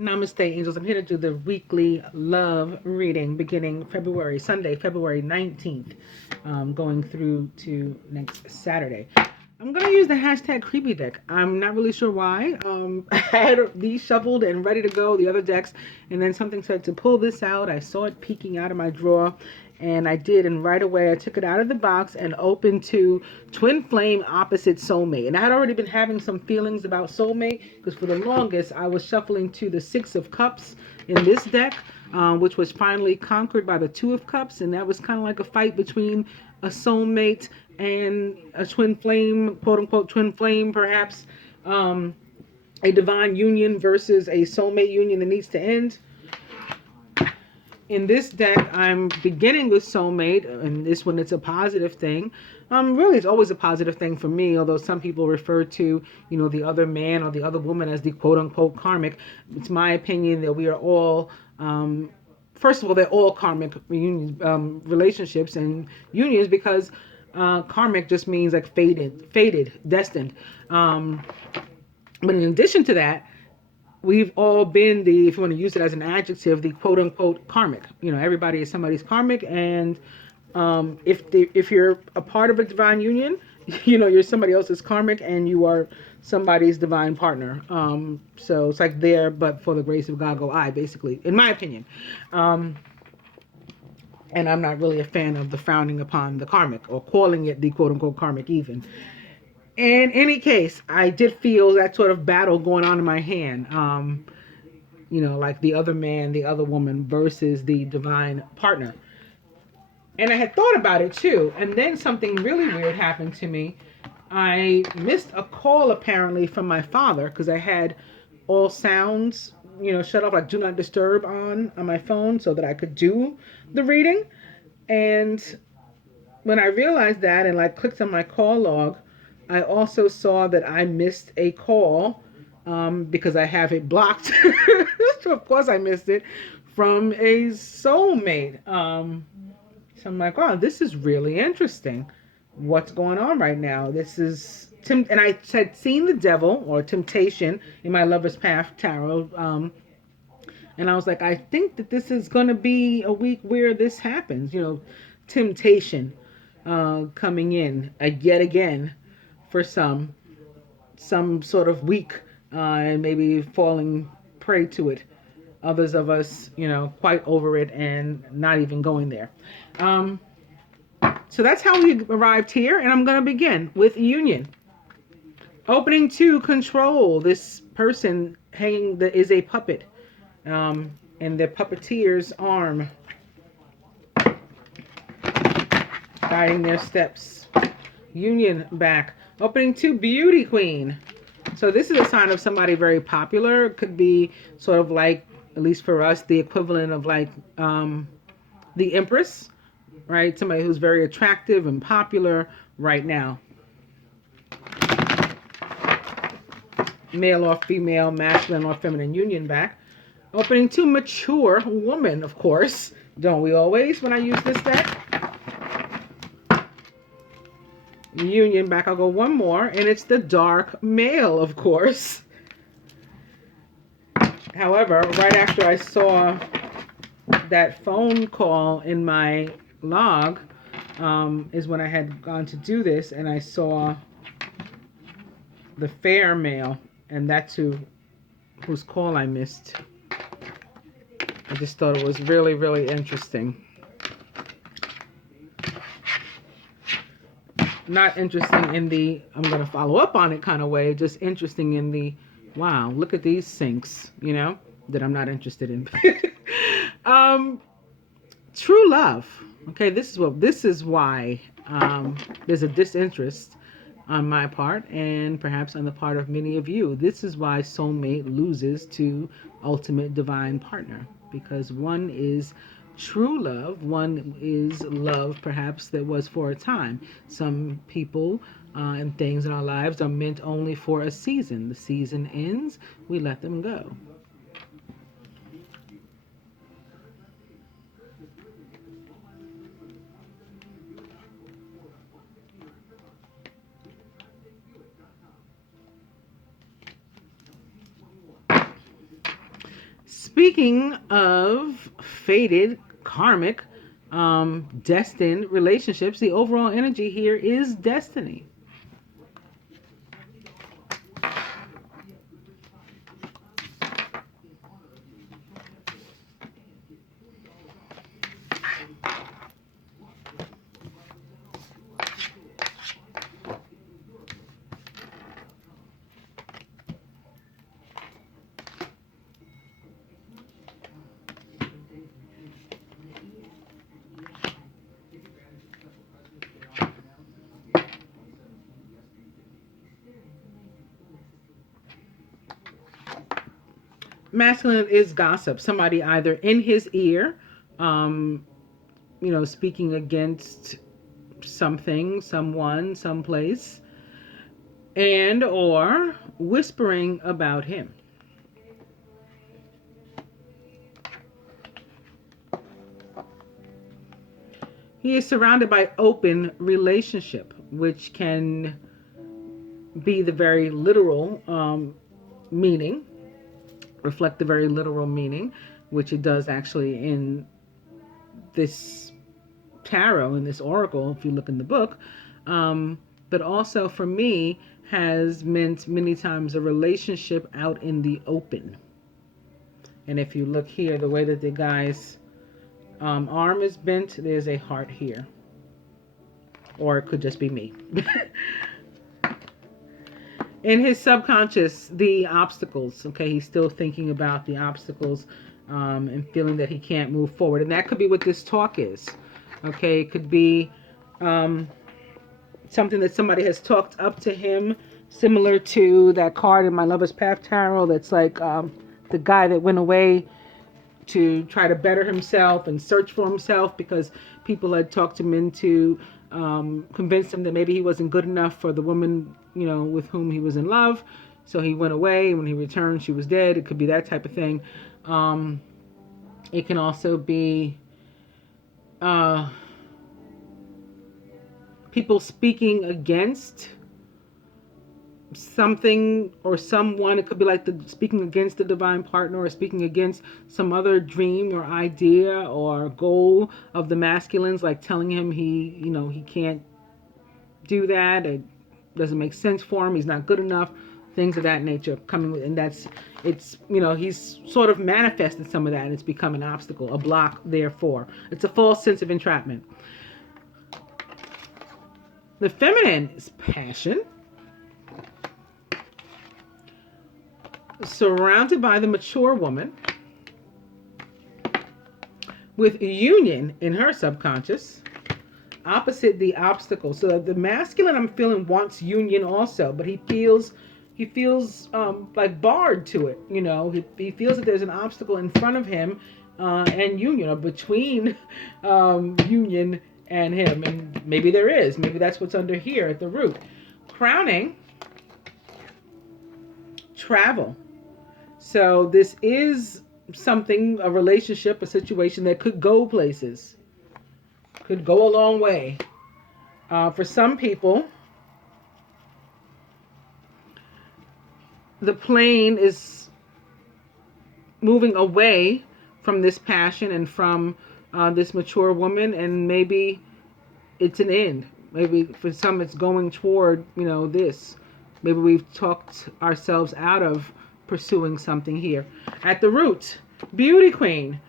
Namaste, angels. I'm here to do the weekly love reading beginning Sunday, February 19th, going through to next Saturday. I'm going to use the hashtag creepy deck. I'm not really sure why. I had these shuffled and ready to go, the other decks, and then something said to pull this out. I saw it peeking out of my drawer, and I did, and right away I took it out of the box and opened to Twin Flame opposite Soulmate. And I had already been having some feelings about Soulmate because for the longest I was shuffling to the Six of Cups in this deck, which was finally conquered by the Two of Cups, and that was kind of like a fight between a soulmate and a twin flame, quote unquote twin flame, perhaps a divine union versus a soulmate union that needs to end. In this deck, I'm beginning with soulmate, and this one it's a positive thing. Really, it's always a positive thing for me, although some people refer to, the other man or the other woman as the quote-unquote karmic. It's my opinion that we are all, first of all, they're all karmic relationships and unions because karmic just means like fated, destined. But in addition to that, we've all been if you want to use it as an adjective, the quote unquote karmic. Everybody is somebody's karmic, and if you're a part of a divine union, you're somebody else's karmic, and you are somebody's divine partner. So it's like there, but for the grace of God go I, basically, in my opinion. And I'm not really a fan of the frowning upon the karmic or calling it the quote unquote karmic even. In any case, I did feel that sort of battle going on in my hand. Like the other man, the other woman versus the divine partner. And I had thought about it too. And then something really weird happened to me. I missed a call apparently from my father because I had all sounds, shut off, like do not disturb on my phone so that I could do the reading. And when I realized that and like clicked on my call log, I also saw that I missed a call because I have it blocked. So of course I missed it from a soulmate. So I'm like, wow, this is really interesting. What's going on right now? This is and I had seen the devil or temptation in my Lover's Path tarot. And I was like, I think that this is going to be a week where this happens. Temptation coming in yet again for some sort of week, and maybe falling prey to it. Others of us, quite over it and not even going there. So that's how we arrived here, and I'm going to begin with union. Opening 2, control. This person hanging that is a puppet, and the puppeteer's arm guiding their steps. Union back. Opening 2, beauty queen. So this is a sign of somebody very popular. It could be sort of like, at least for us, the equivalent of like the Empress, right? Somebody who's very attractive and popular right now. Male or female, masculine or feminine union back. Opening 2, mature woman, of course. Don't we always when I use this deck? Union back. I'll go one more, and it's the dark male, of course. However, right after I saw that phone call in my log, is when I had gone to do this, and I saw the fair male, and that's whose call I missed. I just thought it was really, really interesting. Not interesting in the I'm going to follow up on it kind of way, just interesting in the wow, look at these sinks, that I'm not interested in. True love. Okay, this is why there's a disinterest on my part and perhaps on the part of many of you. This is why soulmate loses to ultimate divine partner, because one is true love, one is love perhaps that was for a time. Some people and things in our lives are meant only for a season. The season ends, we let them go. Speaking of fated, karmic, destined relationships, the overall energy here is destiny. Masculine is gossip. Somebody either in his ear, um, speaking against something, someone, someplace, and or whispering about him. He is surrounded by open relationship, which can be the very literal meaning, reflect the very literal meaning, which it does actually in this tarot, in this oracle, if you look in the book. But also for me has meant many times a relationship out in the open. And if you look here, the way that the guy's arm is bent, there's a heart here. Or it could just be me. In his subconscious, the obstacles, okay, he's still thinking about the obstacles and feeling that he can't move forward. And that could be what this talk is, okay? It could be something that somebody has talked up to him, similar to that card in my Lover's Path Tarot that's like the guy that went away to try to better himself and search for himself because people had talked him into, convinced him that maybe he wasn't good enough for the woman, with whom he was in love. So he went away. When he returned, she was dead. It could be that type of thing. It can also be people speaking against something or someone. It could be like speaking against the divine partner, or speaking against some other dream or idea or goal of the masculines, like telling him he can't do that. It doesn't make sense for him. He's not good enough. Things of that nature coming with, and he's sort of manifested some of that, and it's become an obstacle, a block. Therefore, it's a false sense of entrapment. The feminine is passion, surrounded by the mature woman, with union in her subconscious, opposite the obstacle. So the masculine, I'm feeling, wants union also, but he feels like barred to it. He feels that there's an obstacle in front of him and union, or between union and him. And maybe there is. Maybe that's what's under here at the root. Crowning, travel. So this is something, a relationship, a situation that could go places, could go a long way. For some people, the plane is moving away from this passion and from this mature woman, and maybe it's an end. Maybe for some it's going toward, this. Maybe we've talked ourselves out of pursuing something here. At the root, beauty queen.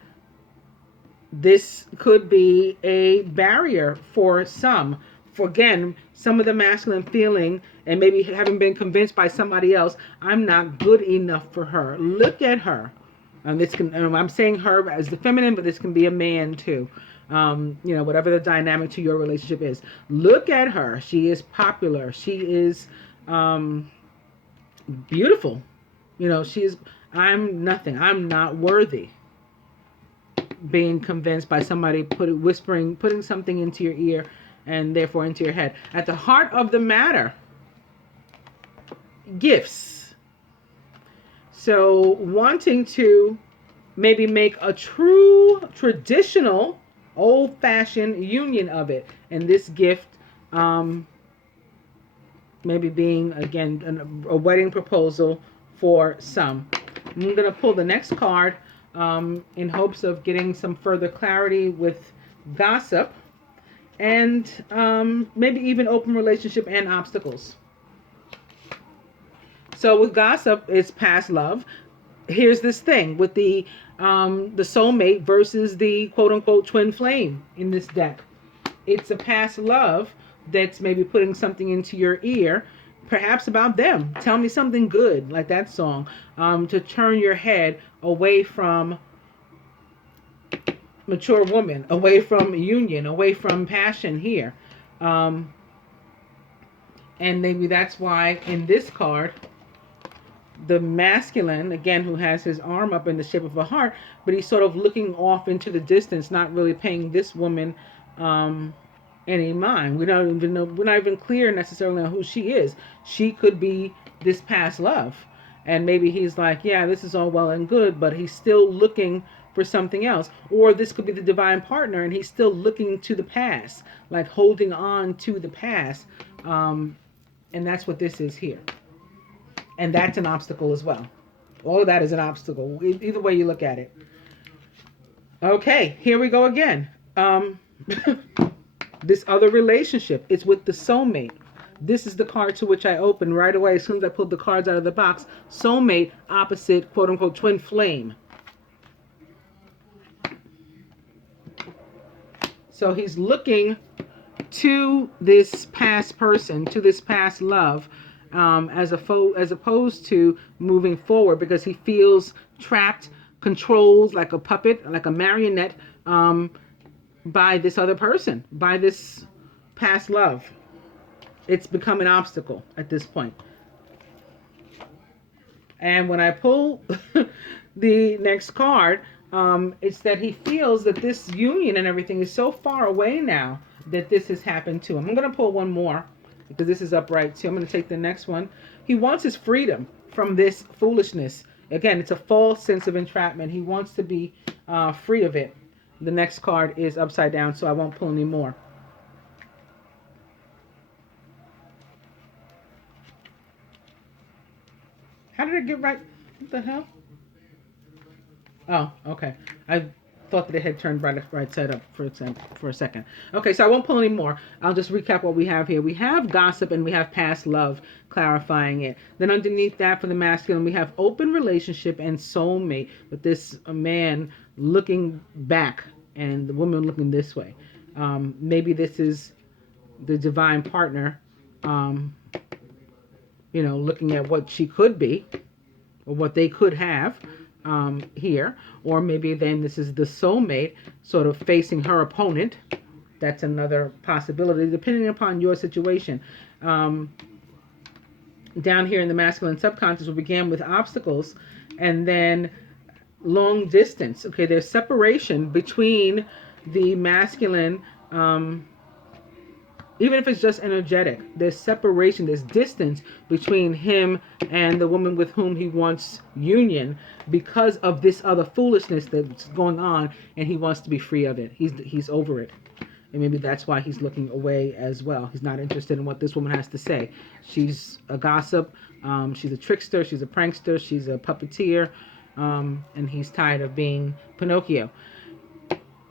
This could be a barrier for some. For, again, some of the masculine feeling, and maybe having been convinced by somebody else, I'm not good enough for her. Look at her. I'm saying her as the feminine, but this can be a man too. Whatever the dynamic to your relationship is. Look at her. She is popular. She is beautiful. I'm nothing. I'm not worthy. Being convinced by somebody putting something into your ear, and therefore into your head. At the heart of the matter, gifts. So wanting to maybe make a true, traditional, old-fashioned union of it. And this gift maybe being, again, a wedding proposal for some. I'm going to pull the next card in hopes of getting some further clarity with gossip, and maybe even open relationship and obstacles. So with gossip, it's past love. Here's this thing with the soulmate versus the quote unquote twin flame in this deck. It's a past love that's maybe putting something into your ear, perhaps about them. Tell me something good, like that song, to turn your head away from mature woman, away from union, away from passion here. Um, and maybe that's why in this card, the masculine, again, who has his arm up in the shape of a heart, but he's sort of looking off into the distance, not really paying this woman any mind. We don't even know, we're not even clear necessarily on who she is. She could be this past love. And maybe he's like, yeah, this is all well and good, but he's still looking for something else. Or this could be the divine partner and he's still looking to the past, like holding on to the past. And that's what this is here. And that's an obstacle as well. All of that is an obstacle, either way you look at it. Okay, here we go again. This other relationship is with the soulmate. This is the card to which I opened right away as soon as I pulled the cards out of the box. Soulmate opposite, quote unquote, twin flame. So he's looking to this past person, to this past love, as opposed to moving forward, because he feels trapped, controlled like a puppet, like a marionette, by this other person, by this past love. It's become an obstacle at this point. And when I pull the next card, it's that he feels that this union and everything is so far away now that this has happened to him. I'm going to pull one more because this is upright too. I'm going to take the next one. He wants his freedom from this foolishness. Again, it's a false sense of entrapment. He wants to be free of it. The next card is upside down, so I won't pull any more. How did it get right? What the hell? Oh, okay. I thought that it had turned right side up for a second. Okay, so I won't pull any more. I'll just recap what we have here. We have gossip and we have past love, clarifying it. Then underneath that for the masculine, we have open relationship and soulmate, with this man looking back and the woman looking this way. Maybe this is the divine partner, looking at what she could be or what they could have here. Or maybe then this is the soulmate sort of facing her opponent. That's another possibility, depending upon your situation. Down here in the masculine subconscious, we began with obstacles and then long distance. Okay, there's separation between the masculine, even if it's just energetic, there's separation, there's distance between him and the woman with whom he wants union because of this other foolishness that's going on, and he wants to be free of it. He's over it. And maybe that's why he's looking away as well. He's not interested in what this woman has to say. She's a gossip, she's a trickster, she's a prankster, she's a puppeteer, and he's tired of being Pinocchio.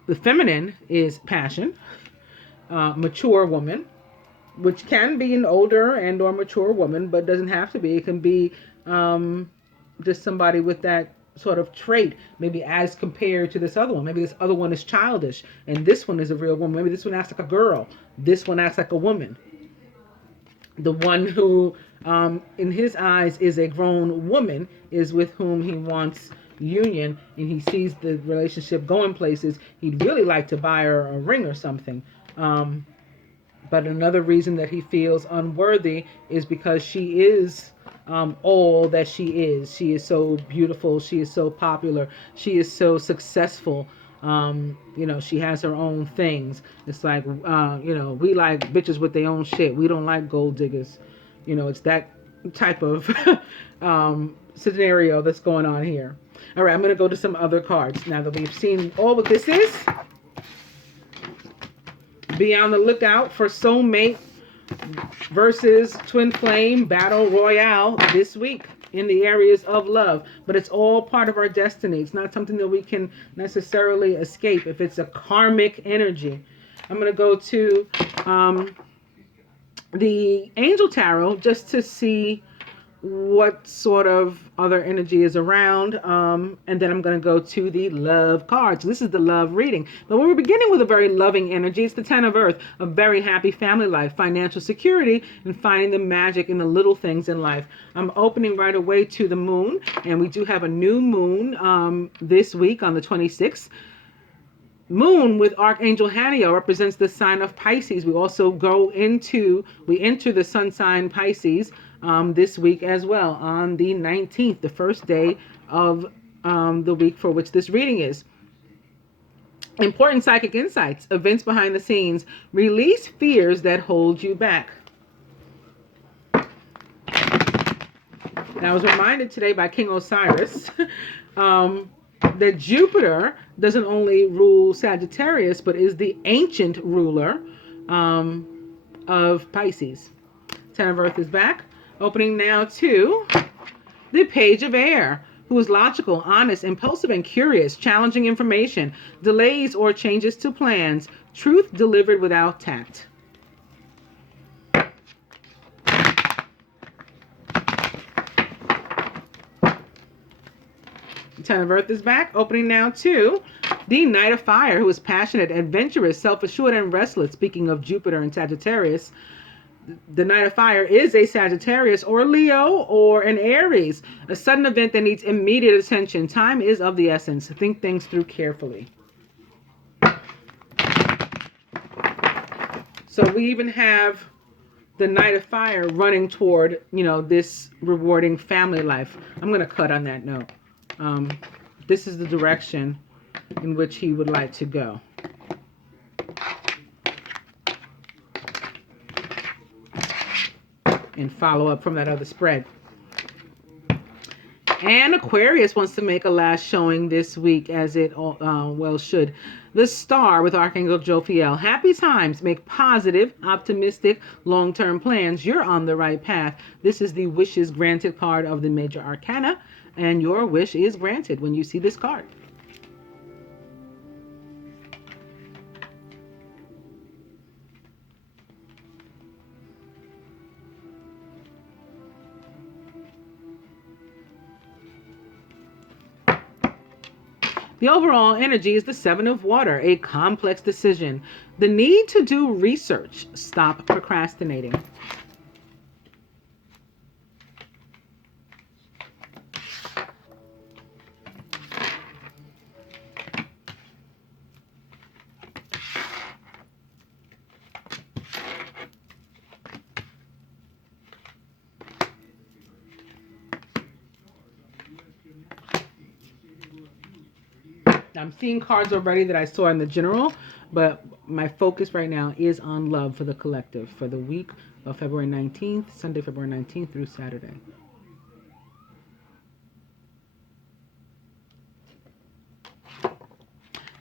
The feminine is passion. Mature woman, which can be an older and or mature woman, but doesn't have to be. It can be just somebody with that sort of trait, maybe as compared to this other one. Maybe this other one is childish and this one is a real woman. Maybe this one acts like a girl, this one acts like a woman. The one who in his eyes is a grown woman is with whom he wants union, and he sees the relationship going places. He'd really like to buy her a ring or something. But another reason that he feels unworthy is because she is all that she is. She is so beautiful. She is so popular. She is so successful. She has her own things. It's like, we like bitches with their own shit. We don't like gold diggers. It's that type of scenario that's going on here. All right, I'm going to go to some other cards now that we've seen all what this is. Be on the lookout for soulmate versus twin flame battle royale this week. in the areas of love, but it's all part of our destiny. It's not something that we can necessarily escape if it's a karmic energy. I'm going to go to the Angel Tarot just to see what sort of other energy is around, and then I'm going to go to the love cards. This is the love reading, but we're beginning with a very loving energy. It's the Ten of Earth, a very happy family life, financial security, and finding the magic in the little things in life. I'm opening right away to the moon, and we do have a new moon this week on the 26th. Moon with Archangel Haniel represents the sign of Pisces. We also we enter the sun sign Pisces this week as well on the 19th, the first day of the week for which this reading is. Important psychic insights, events behind the scenes, release fears that hold you back. And I was reminded today by King Osiris that Jupiter doesn't only rule Sagittarius, but is the ancient ruler of Pisces. Ten of Earth is back. Opening now to the Page of Air, who is logical, honest, impulsive, and curious, challenging information, delays or changes to plans, truth delivered without tact. Ten of Earth is back. Opening now to the Knight of Fire, who is passionate, adventurous, self-assured, and restless. Speaking of Jupiter and Sagittarius, the Knight of Fire is a Sagittarius or Leo or an Aries. A sudden event that needs immediate attention. Time is of the essence. Think things through carefully. So we even have the Knight of Fire running toward, this rewarding family life. I'm going to cut on that note. This is the direction in which he would like to go. And follow up from that other spread. And Aquarius wants to make a last showing this week, as it well should. The Star with Archangel Jophiel. Happy times. Make positive, optimistic, long-term plans. You're on the right path. This is the wishes granted card of the major arcana. And your wish is granted when you see this card. The overall energy is the Seven of Water, a complex decision. The need to do research. Stop procrastinating. I'm seeing cards already that I saw in the general, but my focus right now is on love for the collective for the week of February 19th, Sunday, February 19th through Saturday.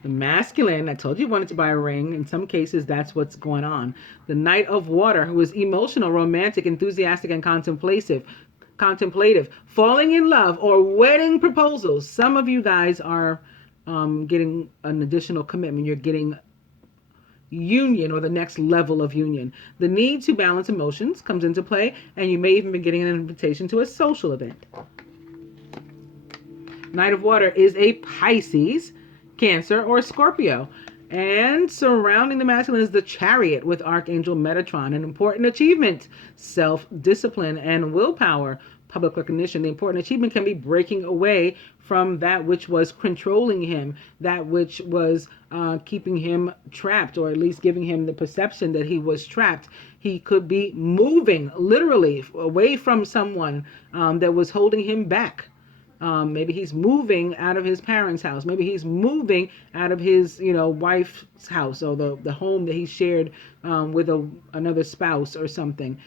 The masculine, I told you wanted to buy a ring. In some cases, that's what's going on. The Knight of Water, who is emotional, romantic, enthusiastic, and contemplative, falling in love or wedding proposals. Some of you guys are getting an additional commitment. You're getting union or the next level of union. The need to balance emotions comes into play, and you may even be getting an invitation to a social event. Knight of Water is a Pisces, Cancer, or Scorpio. And surrounding the masculine is the Chariot with Archangel Metatron, an important achievement, self-discipline, and willpower. Public recognition. The important achievement can be breaking away from that which was controlling him, that which was keeping him trapped, or at least giving him the perception that he was trapped. He could be moving literally away from someone that was holding him back. Maybe he's moving out of his parents' house. Maybe he's moving out of his, wife's house, or the home that he shared with another spouse or something.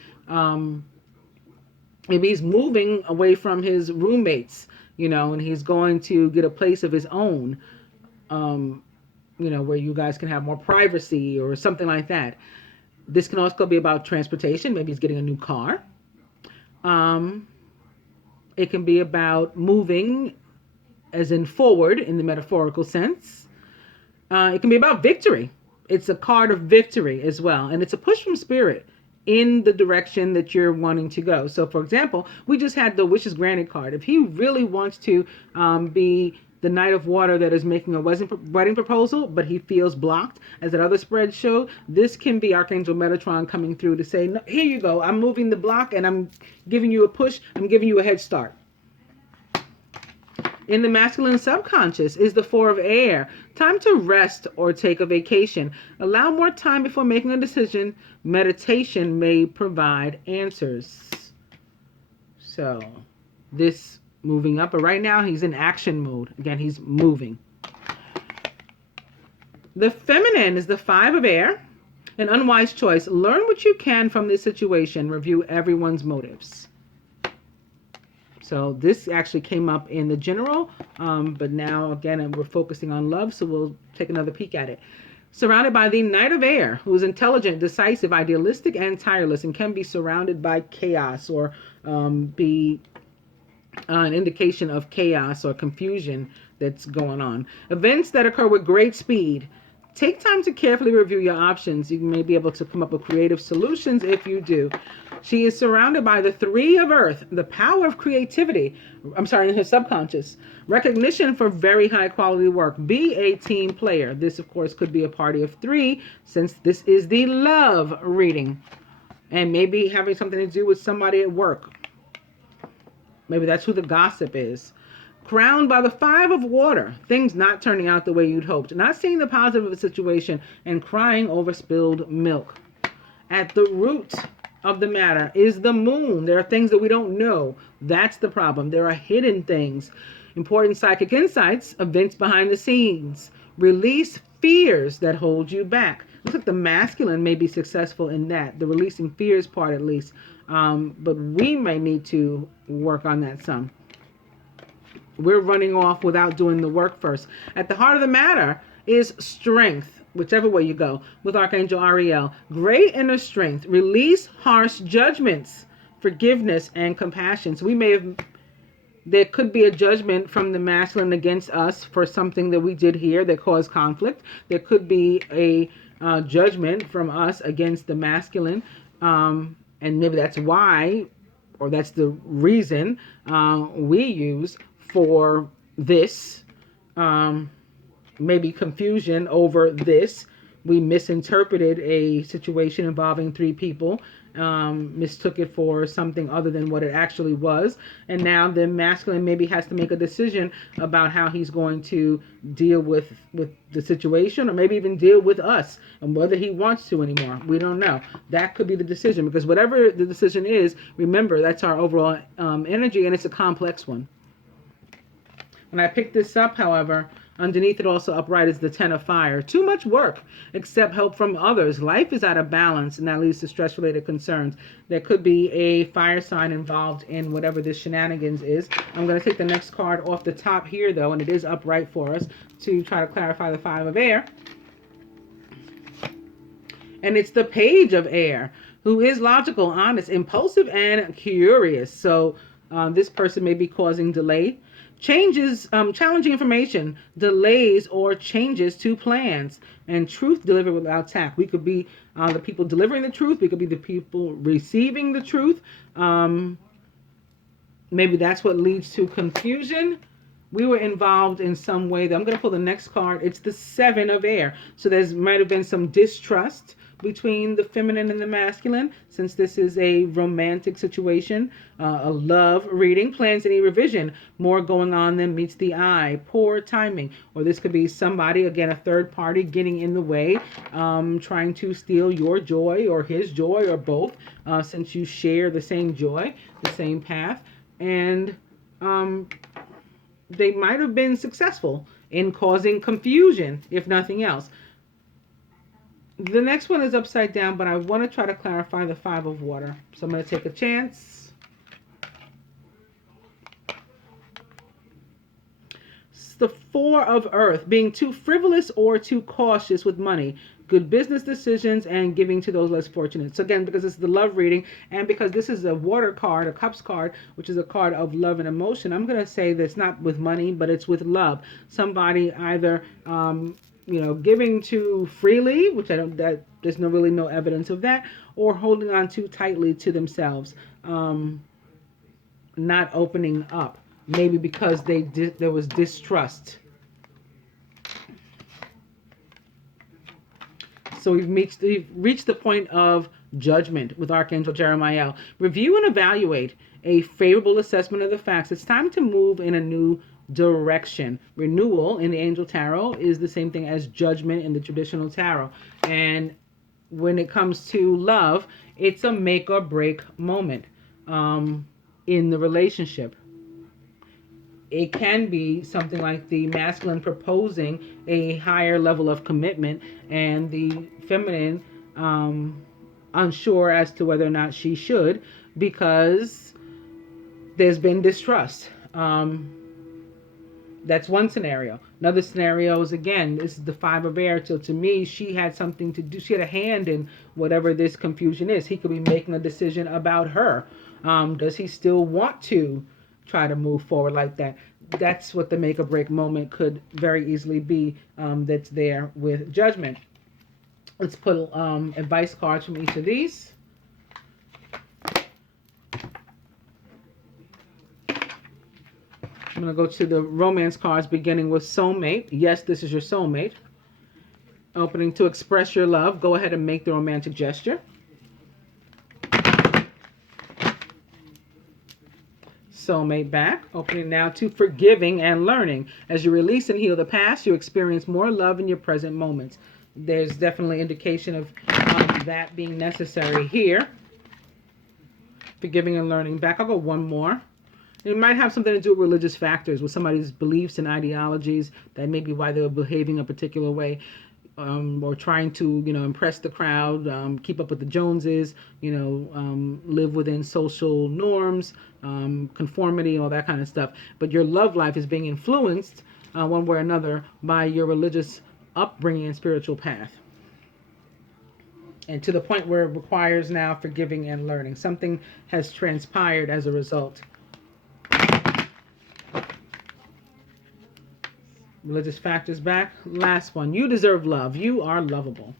Maybe he's moving away from his roommates, and he's going to get a place of his own, where you guys can have more privacy or something like that. This can also be about transportation. Maybe he's getting a new car. It can be about moving, as in forward in the metaphorical sense. It can be about victory. It's a card of victory as well. And it's a push from spirit in the direction that you're wanting to go. So, for example, we just had the Wishes Granted card. If he really wants to be the Knight of Water that is making a wedding proposal, but he feels blocked, as that other spread showed, this can be Archangel Metatron coming through to say, no, here you go. I'm moving the block and I'm giving you a push. I'm giving you a head start. In the masculine subconscious is the Four of Air. Time to rest or take a vacation. Allow more time before making a decision. Meditation may provide answers. So, this moving up. But right now, he's in action mode. Again, he's moving. The feminine is the Five of Air. An unwise choice. Learn what you can from this situation. Review everyone's motives. So this actually came up in the general, but now, again, we're focusing on love, so we'll take another peek at it. Surrounded by the Knight of Air, who is intelligent, decisive, idealistic, and tireless, and can be surrounded by chaos or be an indication of chaos or confusion that's going on. Events that occur with great speed. Take time to carefully review your options. You may be able to come up with creative solutions if you do. She is surrounded by the Three of Earth, the power of creativity. In her subconscious. Recognition for very high quality work. Be a team player. This, of course, could be a party of three, since this is the love reading. And maybe having something to do with somebody at work. Maybe that's who the gossip is. Crowned by the Five of Water, things not turning out the way you'd hoped, not seeing the positive of a situation, and crying over spilled milk. At the root of the matter is the moon. There are things that we don't know. That's the problem. There are hidden things. Important psychic insights, events behind the scenes. Release fears that hold you back. Looks like the masculine may be successful in that, the releasing fears part at least. But we may need to work on that some. We're running off without doing the work first. At the heart of the matter is strength, whichever way you go, with Archangel Ariel. Great inner strength. Release harsh judgments, forgiveness, and compassion. So there could be a judgment from the masculine against us for something that we did here that caused conflict. There could be a judgment from us against the masculine. And maybe that's why, or that's the reason we use for this, maybe confusion over this. We misinterpreted a situation involving three people, mistook it for something other than what it actually was, and now the masculine maybe has to make a decision about how he's going to deal with the situation, or maybe even deal with us, and whether he wants to anymore. We don't know. That could be the decision, because whatever the decision is, remember, that's our overall energy, and it's a complex one. When I picked this up, however, underneath it also upright is the Ten of Fire. Too much work, accept help from others. Life is out of balance, and that leads to stress-related concerns. There could be a fire sign involved in whatever this shenanigans is. I'm going to take the next card off the top here, though, and it is upright for us to try to clarify the Five of Air. And it's the Page of Air, who is logical, honest, impulsive, and curious. So this person may be causing delay. Changes, challenging information, delays, or changes to plans, and truth delivered without tact. We could be the people delivering the truth. We could be the people receiving the truth. Maybe that's what leads to confusion. We were involved in some way. I'm going to pull the next card. It's the Seven of Air. So there might have been some distrust between the feminine and the masculine, since this is a romantic situation, a love reading. Plans any revision, more going on than meets the eye, poor timing. Or this could be somebody, again, a third party getting in the way, trying to steal your joy or his joy or both, since you share the same joy, the same path. And they might have been successful in causing confusion, if nothing else. The next one is upside down, but I want to try to clarify the Five of Water. So I'm going to take a chance. the Four of Earth, being too frivolous or too cautious with money, good business decisions, and giving to those less fortunate. So again, because this is the love reading, and because this is a water card, a cups card, which is a card of love and emotion, I'm going to say that it's not with money, but it's with love. Somebody either giving too freely, which I don't, that there's really no evidence of that, or holding on too tightly to themselves, not opening up, maybe because there was distrust. So we've reached the point of judgment with Archangel Jeremiah. Review and evaluate a favorable assessment of the facts. It's time to move in a new direction. Renewal in the Angel Tarot is the same thing as judgment in the traditional tarot. And when it comes to love, it's a make or break moment in the relationship. It can be something like the masculine proposing a higher level of commitment and the feminine unsure as to whether or not she should, because there's been distrust. That's one scenario. Another scenario is, again, this is the Five of Air. So to me, she had something to do. She had a hand in whatever this confusion is. He could be making a decision about her. Does he still want to try to move forward like that? That's what the make or break moment could very easily be, that's there with judgment. Let's put advice cards from each of these. I'm going to go to the romance cards, beginning with soulmate. Yes, this is your soulmate. Opening to express your love. Go ahead and make the romantic gesture. Soulmate back. Opening now to forgiving and learning. As you release and heal the past, you experience more love in your present moments. There's definitely indication of that being necessary here. Forgiving and learning back. I'll go one more. It might have something to do with religious factors, with somebody's beliefs and ideologies. That may be why they were behaving a particular way, or trying to, impress the crowd, keep up with the Joneses, live within social norms, conformity, all that kind of stuff. But your love life is being influenced one way or another by your religious upbringing and spiritual path. And to the point where it requires now forgiving and learning. Something has transpired as a result. Religious factors back. Last one. You deserve love. You are lovable.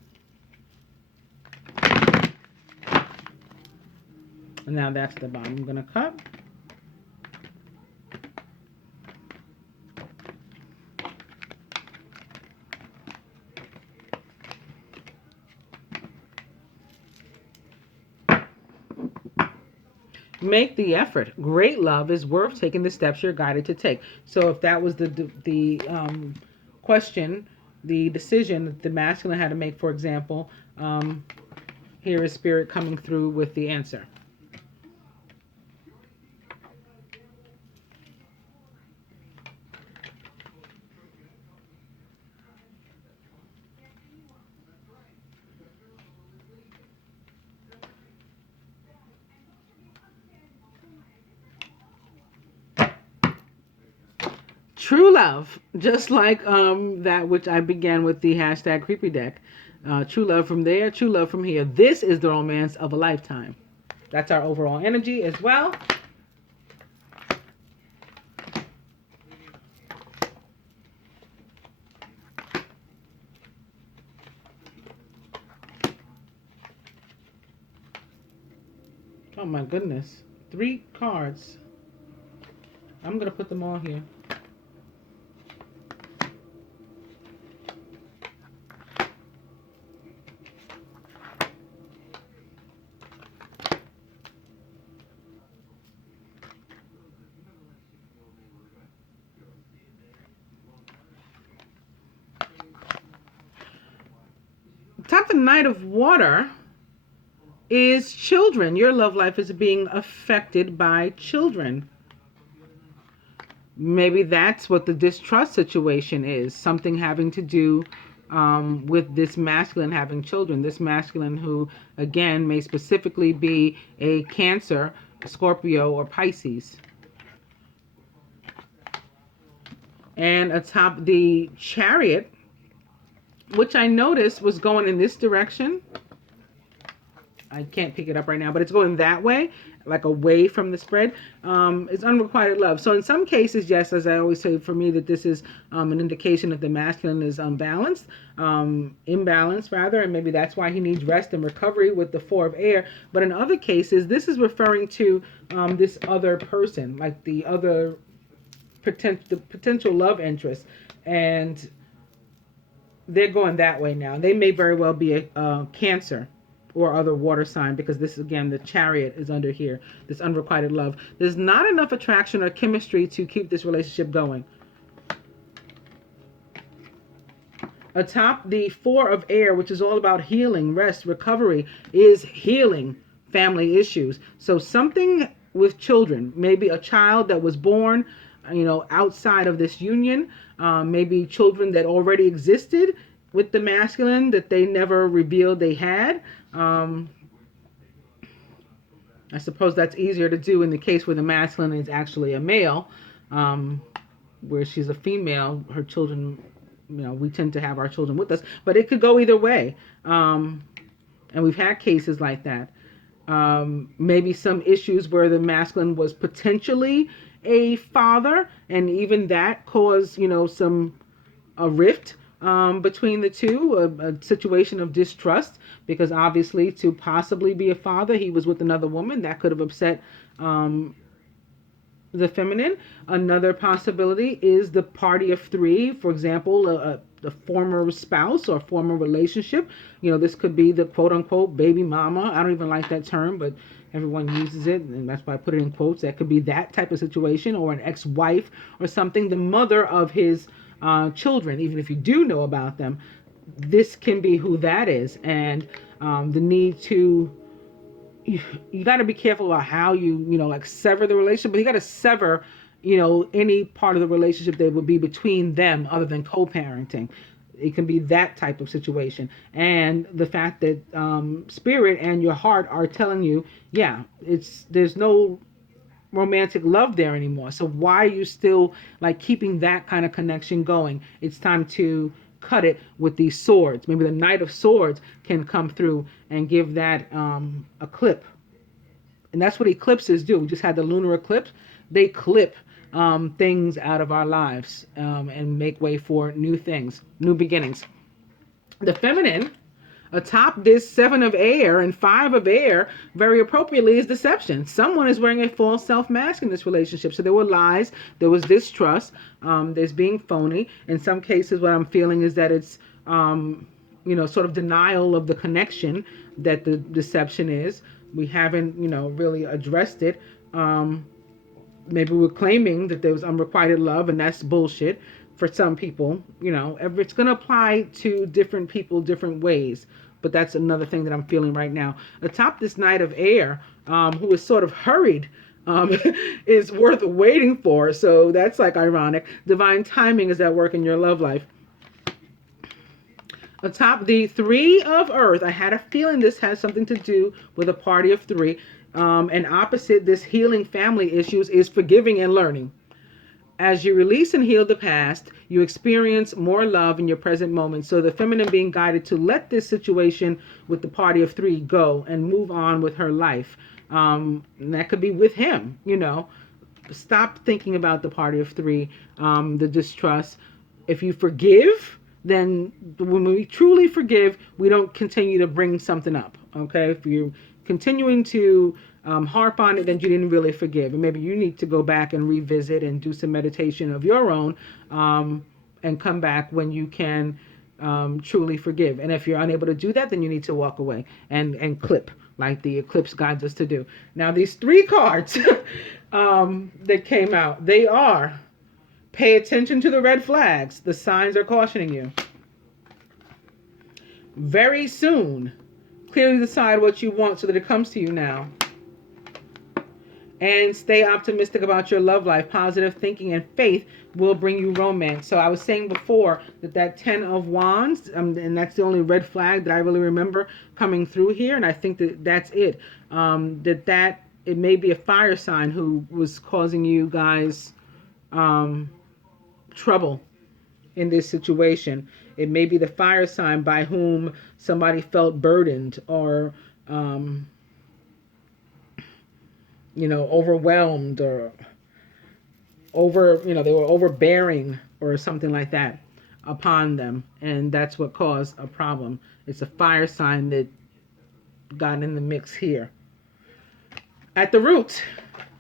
And now that's the bottom. I'm going to cut. Make the effort. Great love is worth taking the steps you're guided to take. So if that was the question, the decision that the masculine had to make, for example, here is Spirit coming through with the answer. True love, just like that which I began with the hashtag creepy deck. True love from there, true love from here. This is the romance of a lifetime. That's our overall energy as well. Oh my goodness. 3 cards. I'm going to put them all here. Top of the Knight of Water is children. Your love life is being affected by children. Maybe that's what the distrust situation is. Something having to do with this masculine having children. This masculine who, again, may specifically be a Cancer, a Scorpio, or Pisces. And atop the Chariot, which I noticed was going in this direction. I can't pick it up right now, but it's going that way, like away from the spread. It's unrequited love. So in some cases, yes, as I always say, for me, that this is an indication that the masculine is imbalanced, rather, and maybe that's why he needs rest and recovery with the Four of Air. But in other cases, this is referring to this other person, like the other potential love interest, and they're going that way now. They may very well be a Cancer or other water sign, because this, again, the Chariot is under here, this unrequited love. There's not enough attraction or chemistry to keep this relationship going. Atop the Four of Air, which is all about healing, rest, recovery, is healing family issues. So something with children, maybe a child that was born, outside of this union, maybe children that already existed with the masculine that they never revealed they had. I suppose that's easier to do in the case where the masculine is actually a male, where she's a female. Her children, we tend to have our children with us, but it could go either way. And we've had cases like that. Maybe some issues where the masculine was potentially a father, and even that caused, a rift between the two, a situation of distrust, because obviously to possibly be a father, he was with another woman. That could have upset the feminine. Another possibility is the party of three, for example, the former spouse or former relationship. This could be the quote-unquote baby mama. I don't even like that term, but everyone uses it, and that's why I put it in quotes. That could be that type of situation, or an ex-wife or something, the mother of his children. Even if you do know about them, this can be who that is. And the need to, you got to be careful about how you sever the relationship, but you got to sever any part of the relationship that would be between them other than co-parenting. It can be that type of situation. And the fact that spirit and your heart are telling you, there's no romantic love there anymore. So why are you still keeping that kind of connection going? It's time to cut it with these swords. Maybe the Knight of Swords can come through and give that a clip. And that's what eclipses do. We just had the lunar eclipse. They clip things out of our lives and make way for new things, new beginnings. The feminine, atop this Seven of Air and Five of Air, very appropriately, is deception. Someone is wearing a false self-mask in this relationship. So there were lies, there was distrust, there's being phony. In some cases, what I'm feeling is that it's, sort of denial of the connection that the deception is. We haven't, really addressed it. Maybe we're claiming that there was unrequited love, and that's bullshit for some people. It's going to apply to different people different ways. But that's another thing that I'm feeling right now. Atop this Knight of Air, who is sort of hurried, is worth waiting for. So that's ironic. Divine timing is at work in your love life. Atop the Three of Earth, I had a feeling this has something to do with a party of three. And opposite this healing family issues is forgiving and learning. As you release and heal the past, you experience more love in your present moment. So the feminine being guided to let this situation with the party of three go and move on with her life. And that could be with him, Stop thinking about the party of three, the distrust. If you forgive, then when we truly forgive, we don't continue to bring something up, okay? If you're continuing to harp on it, then you didn't really forgive. And maybe you need to go back and revisit and do some meditation of your own and come back when you can truly forgive. And if you're unable to do that, then you need to walk away and clip, like the eclipse guides us to do. Now, these three cards that came out, they are: pay attention to the red flags. The signs are cautioning you. Very soon, clearly decide what you want so that it comes to you now. And stay optimistic about your love life. Positive thinking and faith will bring you romance. So I was saying before that Ten of Wands, and that's the only red flag that I really remember coming through here. And I think that that's it. It may be a fire sign who was causing you guys trouble in this situation. It may be the fire sign by whom somebody felt burdened or, overwhelmed or they were overbearing or something like that upon them. And that's what caused a problem. It's a fire sign that got in the mix here. At the root,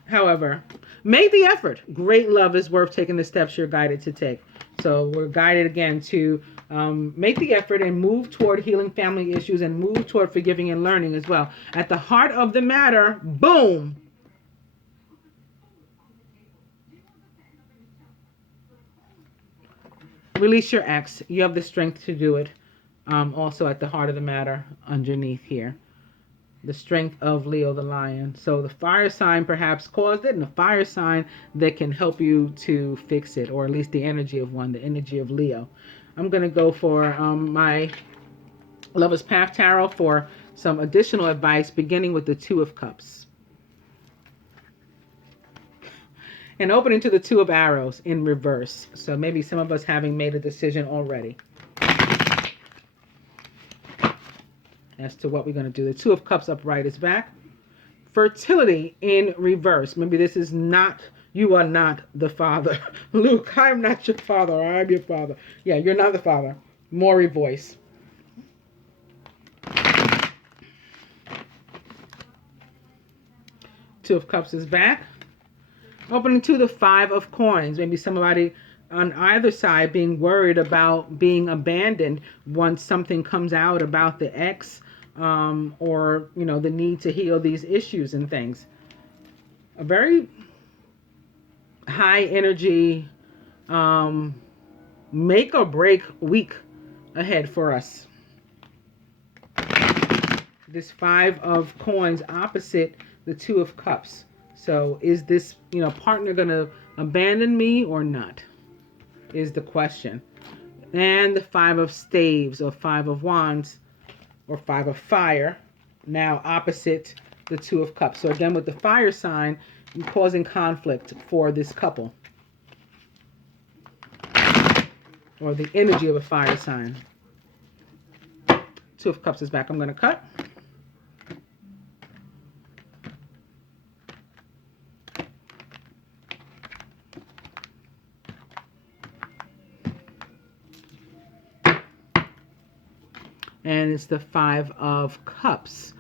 however, make the effort. Great love is worth taking the steps you're guided to take. So we're guided again to make the effort and move toward healing family issues and move toward forgiving and learning as well. At the heart of the matter, boom. Release your ex. You have the strength to do it. Also at the heart of the matter underneath here. The strength of Leo the lion. So the fire sign perhaps caused it, and the fire sign that can help you to fix it, or at least the energy of one, the energy of Leo. I'm going to go for my Lover's Path Tarot for some additional advice, beginning with the Two of Cups. And opening to the Two of Arrows in reverse. So maybe some of us having made a decision already as to what we're going to do. The Two of Cups upright is back. Fertility in reverse. Maybe this is not, you are not the father. Luke, I'm not your father. I'm your father. Yeah, you're not the father. Maury voice. Two of Cups is back. Opening to the Five of Coins. Maybe somebody on either side being worried about being abandoned once something comes out about the ex, or the need to heal these issues and things. A very high energy, make or break week ahead for us. This Five of Coins opposite the Two of Cups. So is this partner gonna abandon me or not, is the question. And the Five of Staves, or Five of Wands, or Five of Fire, now opposite the Two of Cups. So again, with the fire sign, you're causing conflict for this couple, or the energy of a fire sign. Two of Cups is back. I'm going to cut. And it's the Five of Cups.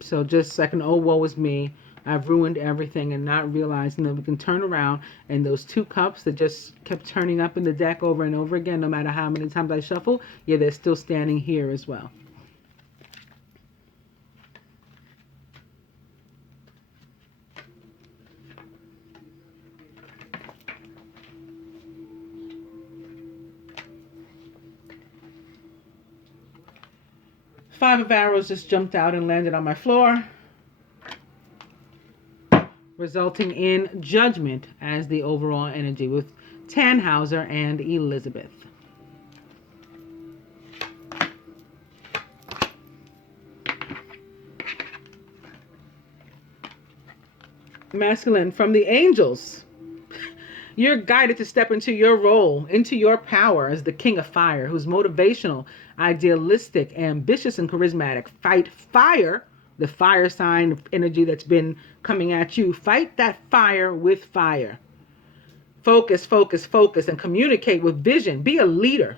So just like an oh woe is me, I've ruined everything, and not realizing that we can turn around, and those two cups that just kept turning up in the deck over and over again, no matter how many times I shuffle, yeah, they're still standing here as well. Five of Arrows just jumped out and landed on my floor, resulting in Judgment as the overall energy with Tannhauser and Elizabeth. Masculine, from the angels, you're guided to step into your role, into your power as the King of Fire, who's motivational, idealistic, ambitious, and charismatic. Fight fire, the fire sign of energy that's been coming at you. Fight that fire with fire. Focus, focus, focus, and communicate with vision. Be a leader.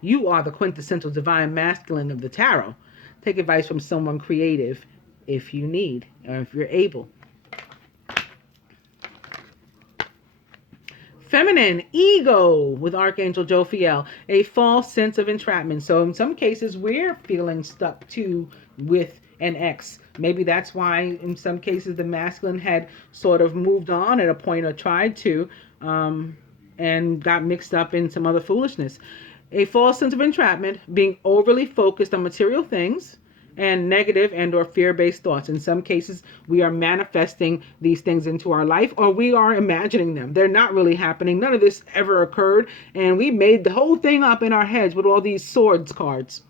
You are the quintessential divine masculine of the tarot. Take advice from someone creative if you need, or if you're able. Feminine, ego, with Archangel Jophiel, a false sense of entrapment. So in some cases, we're feeling stuck with an ex. Maybe that's why in some cases the masculine had sort of moved on at a point, or tried to, and got mixed up in some other foolishness. A false sense of entrapment, being overly focused on material things and negative and or fear-based thoughts. In some cases, we are manifesting these things into our life, or we are imagining them. They're not really happening. None of this ever occurred, and we made the whole thing up in our heads with all these swords cards.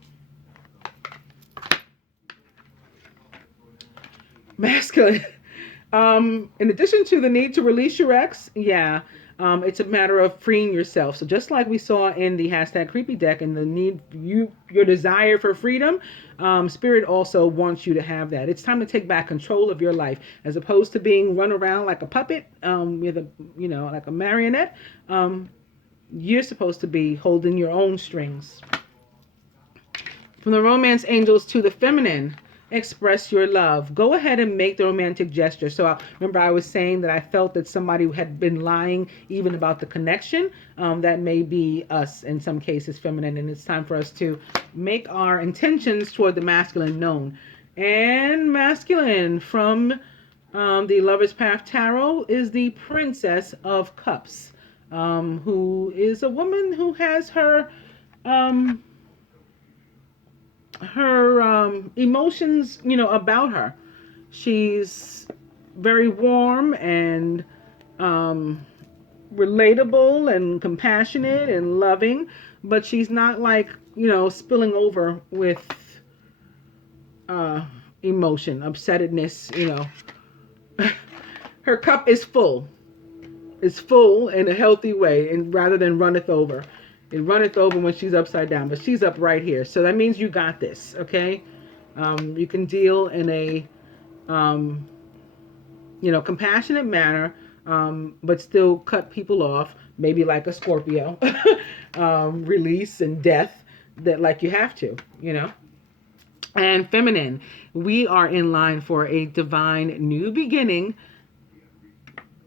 Masculine. In addition to the need to release your ex, yeah, it's a matter of freeing yourself. So just like we saw in the hashtag creepy deck and the need your desire for freedom, spirit also wants you to have that. It's time to take back control of your life as opposed to being run around like a puppet, with a, like a marionette. You're supposed to be holding your own strings. From the romance angels to the feminine, express your love. Go ahead and make the romantic gesture. So remember I was saying that I felt that somebody had been lying even about the connection. That may be us in some cases, feminine, and it's time for us to make our intentions toward the masculine known. And masculine from the Lover's Path Tarot is the Princess of Cups, who is a woman who has her emotions, about her. She's very warm and relatable and compassionate and loving, but she's not like, spilling over with emotion, upsetness. Her cup is full. It's full in a healthy way, and rather than runneth over. It runneth over when she's upside down, but she's up right here. So that means you got this, okay? You can deal in a, compassionate manner, but still cut people off, maybe like a Scorpio, release and death, that like you have to. And feminine, we are in line for a divine new beginning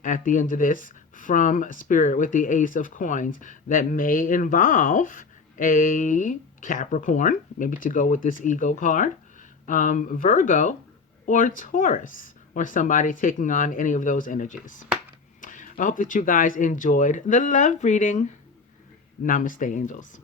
at the end of this, from spirit with the Ace of Coins, that may involve a Capricorn, maybe to go with this ego card, Virgo, or Taurus, or somebody taking on any of those energies. I hope that you guys enjoyed the love reading. Namaste, angels.